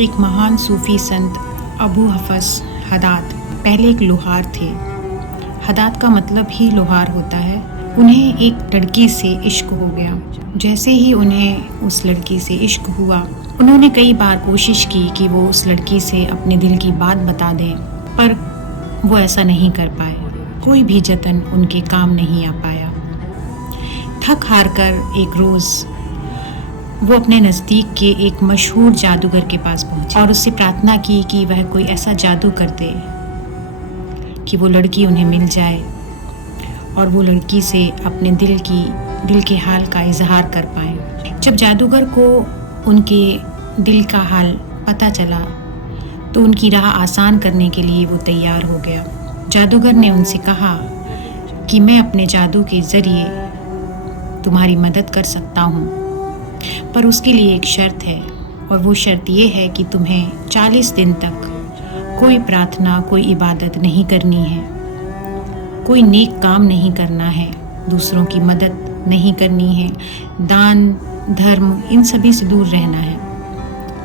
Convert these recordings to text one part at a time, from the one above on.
एक महान सूफी संत अबू हफ़स हदाद पहले एक लोहार थे। हदाद का मतलब ही लोहार होता है। उन्हें एक लड़की से इश्क हो गया। जैसे ही उन्हें उस लड़की से इश्क हुआ, उन्होंने कई बार कोशिश की कि वो उस लड़की से अपने दिल की बात बता दें, पर वो ऐसा नहीं कर पाए। कोई भी जतन उनके काम नहीं आ पाया। थक हार कर एक रोज़ वो अपने नज़दीक के एक मशहूर जादूगर के पास पहुंचे और उससे प्रार्थना की कि वह कोई ऐसा जादू कर दे कि वो लड़की उन्हें मिल जाए और वो लड़की से अपने दिल के हाल का इजहार कर पाए। जब जादूगर को उनके दिल का हाल पता चला तो उनकी राह आसान करने के लिए वो तैयार हो गया। जादूगर ने उनसे कहा कि मैं अपने जादू के ज़रिए तुम्हारी मदद कर सकता हूँ, पर उसके लिए एक शर्त है, और वो शर्त ये है कि तुम्हें 40 दिन तक कोई प्रार्थना, कोई इबादत नहीं करनी है, कोई नेक काम नहीं करना है, दूसरों की मदद नहीं करनी है, दान धर्म इन सभी से दूर रहना है,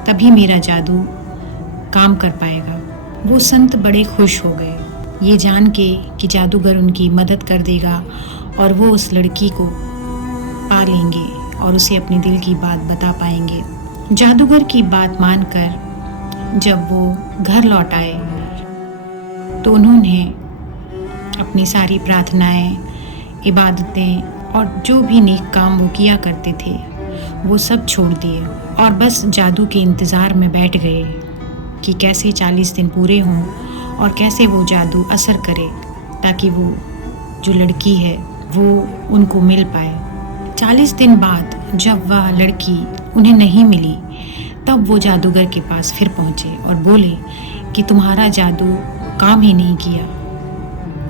तभी मेरा जादू काम कर पाएगा। वो संत बड़े खुश हो गए ये जान के कि जादूगर उनकी मदद कर देगा और वो उस लड़की को पा लेंगे और उसे अपने दिल की बात बता पाएंगे। जादूगर की बात मानकर जब वो घर लौट आए तो उन्होंने अपनी सारी प्रार्थनाएं, इबादतें और जो भी नेक काम वो किया करते थे वो सब छोड़ दिए और बस जादू के इंतज़ार में बैठ गए कि कैसे 40 दिन पूरे हों और कैसे वो जादू असर करे ताकि वो जो लड़की है वो उनको मिल पाए। 40 दिन बाद जब वह लड़की उन्हें नहीं मिली तब वो जादूगर के पास फिर पहुँचे और बोले कि तुम्हारा जादू काम ही नहीं किया,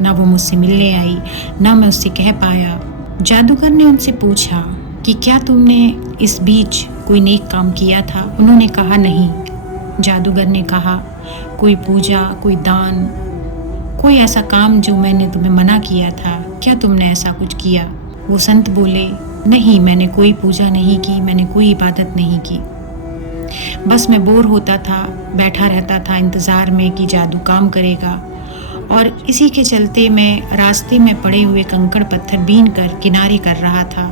ना वो मुझसे मिलने आई, ना मैं उससे कह पाया। जादूगर ने उनसे पूछा कि क्या तुमने इस बीच कोई नेक काम किया था? उन्होंने कहा नहीं। जादूगर ने कहा कोई पूजा, कोई दान, कोई ऐसा काम जो मैंने तुम्हें मना किया था, क्या तुमने ऐसा कुछ किया? वो संत बोले नहीं, मैंने कोई पूजा नहीं की, मैंने कोई इबादत नहीं की, बस मैं बोर होता था, बैठा रहता था इंतज़ार में कि जादू काम करेगा, और इसी के चलते मैं रास्ते में पड़े हुए कंकड़ पत्थर बीन कर किनारे कर रहा था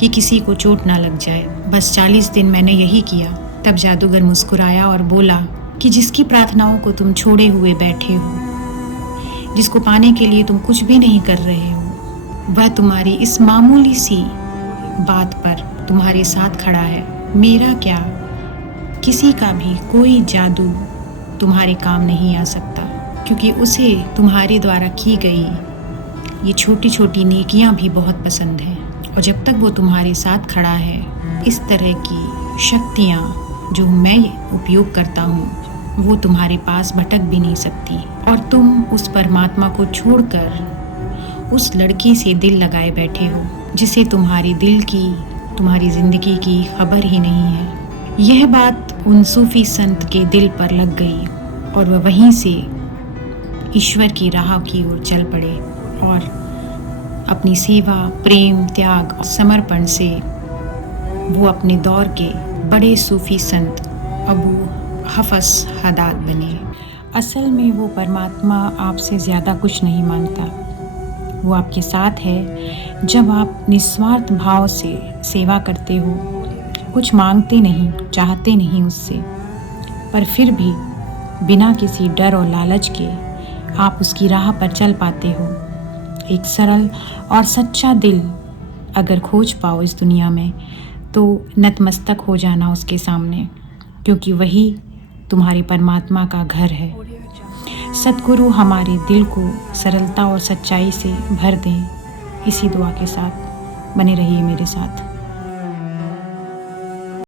कि किसी को चोट ना लग जाए। बस 40 दिन मैंने यही किया। तब जादूगर मुस्कुराया और बोला कि जिसकी प्रार्थनाओं को तुम छोड़े हुए बैठे हो, जिसको पाने के लिए तुम कुछ भी नहीं कर रहे हो, वह तुम्हारी इस मामूली सी बात पर तुम्हारे साथ खड़ा है। मेरा क्या, किसी का भी कोई जादू तुम्हारे काम नहीं आ सकता, क्योंकि उसे तुम्हारे द्वारा की गई ये छोटी छोटी नेकियां भी बहुत पसंद हैं, और जब तक वो तुम्हारे साथ खड़ा है, इस तरह की शक्तियां जो मैं उपयोग करता हूँ वो तुम्हारे पास भटक भी नहीं सकती, और तुम उस परमात्मा को छोड़कर उस लड़की से दिल लगाए बैठे हो जिसे तुम्हारी दिल की, तुम्हारी ज़िंदगी की खबर ही नहीं है। यह बात उन सूफी संत के दिल पर लग गई और वह वहीं से ईश्वर की राह की ओर चल पड़े और अपनी सेवा, प्रेम, त्याग और समर्पण से वो अपने दौर के बड़े सूफी संत अबू हफ़स हदाद बने। असल में वो परमात्मा आपसे ज़्यादा कुछ नहीं मांगता, वो आपके साथ है जब आप निस्वार्थ भाव से सेवा करते हो, कुछ मांगते नहीं, चाहते नहीं उससे, पर फिर भी बिना किसी डर और लालच के आप उसकी राह पर चल पाते हो। एक सरल और सच्चा दिल अगर खोज पाओ इस दुनिया में तो नतमस्तक हो जाना उसके सामने, क्योंकि वही तुम्हारे परमात्मा का घर है। सद्गुरु हमारे दिल को सरलता और सच्चाई से भर दें। इसी दुआ के साथ बने रहिए मेरे साथ।